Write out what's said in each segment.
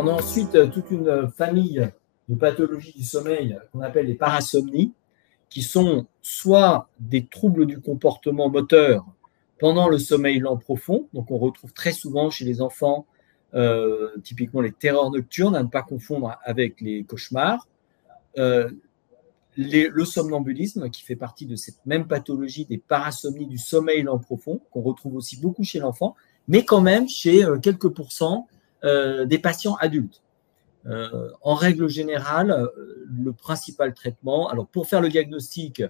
on a ensuite toute une famille de pathologies du sommeil qu'on appelle les parasomnies, qui sont soit des troubles du comportement moteur pendant le sommeil lent profond, donc on retrouve très souvent chez les enfants typiquement les terreurs nocturnes, à ne pas confondre avec les cauchemars, le somnambulisme qui fait partie de cette même pathologie des parasomnies du sommeil lent profond, qu'on retrouve aussi beaucoup chez l'enfant, mais quand même chez quelques pourcents des patients adultes. En règle générale, le principal traitement, alors pour faire le diagnostic,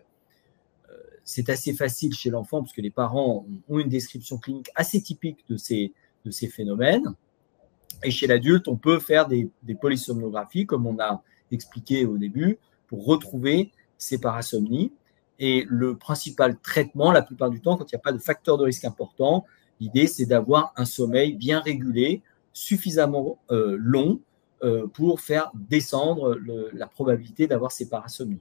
c'est assez facile chez l'enfant parce que les parents ont une description clinique assez typique de ces phénomènes. Et chez l'adulte, on peut faire des polysomnographies, comme on a expliqué au début, pour retrouver ces parasomnies. Et le principal traitement, la plupart du temps, quand il n'y a pas de facteur de risque important, l'idée, c'est d'avoir un sommeil bien régulé, suffisamment long, pour faire descendre la probabilité d'avoir ces parasomnies.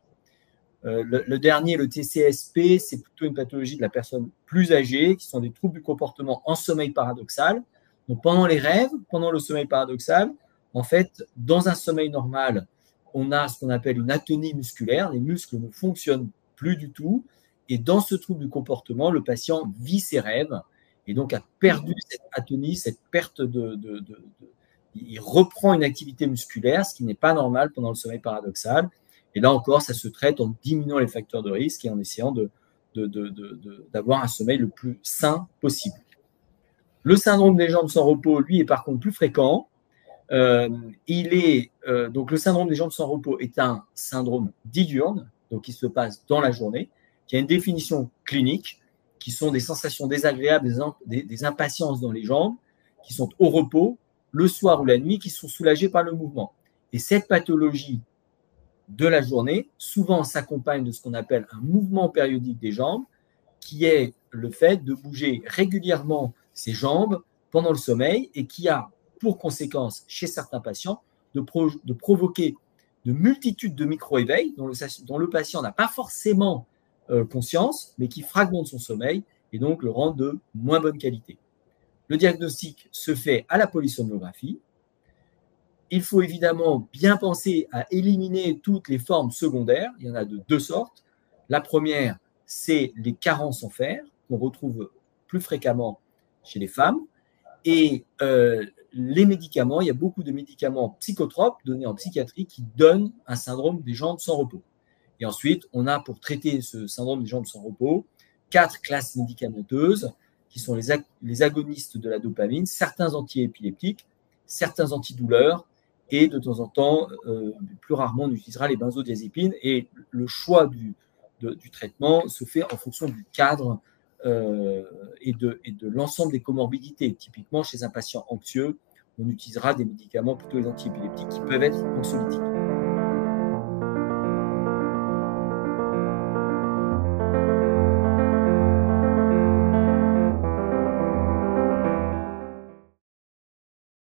Le dernier, le TCSP, c'est plutôt une pathologie de la personne plus âgée, qui sont des troubles du comportement en sommeil paradoxal. Donc pendant les rêves, pendant le sommeil paradoxal, en fait, dans un sommeil normal, on a ce qu'on appelle une atonie musculaire, les muscles ne fonctionnent plus du tout, et dans ce trouble du comportement, le patient vit ses rêves, et donc a perdu cette atonie, cette perte il reprend une activité musculaire, ce qui n'est pas normal pendant le sommeil paradoxal. Et là encore, ça se traite en diminuant les facteurs de risque et en essayant d'avoir un sommeil le plus sain possible. Le syndrome des jambes sans repos, lui, est par contre plus fréquent. Donc le syndrome des jambes sans repos est un syndrome diurne, donc qui se passe dans la journée, qui a une définition clinique, qui sont des sensations désagréables, des impatiences dans les jambes, qui sont au repos, le soir ou la nuit, qui sont soulagées par le mouvement. Et cette pathologie de la journée, souvent s'accompagne de ce qu'on appelle un mouvement périodique des jambes, qui est le fait de bouger régulièrement ses jambes pendant le sommeil et qui a pour conséquence, chez certains patients, de provoquer de multitudes de micro-éveils dont le patient n'a pas forcément conscience, mais qui fragmentent son sommeil et donc le rendent de moins bonne qualité. Le diagnostic se fait à la polysomnographie. Il faut évidemment bien penser à éliminer toutes les formes secondaires. Il y en a de deux sortes. La première, c'est les carences en fer, qu'on retrouve plus fréquemment chez les femmes. Et les médicaments, il y a beaucoup de médicaments psychotropes donnés en psychiatrie qui donnent un syndrome des jambes sans repos. Et ensuite, on a pour traiter ce syndrome des jambes sans repos 4 classes médicamenteuses qui sont les agonistes de la dopamine, certains antiépileptiques, certains antidouleurs, et de temps en temps, plus rarement, on utilisera les benzodiazépines. Et le choix du traitement se fait en fonction du cadre et de l'ensemble des comorbidités. Typiquement, chez un patient anxieux, on utilisera des médicaments, plutôt les antiépileptiques, qui peuvent être anxiolytiques.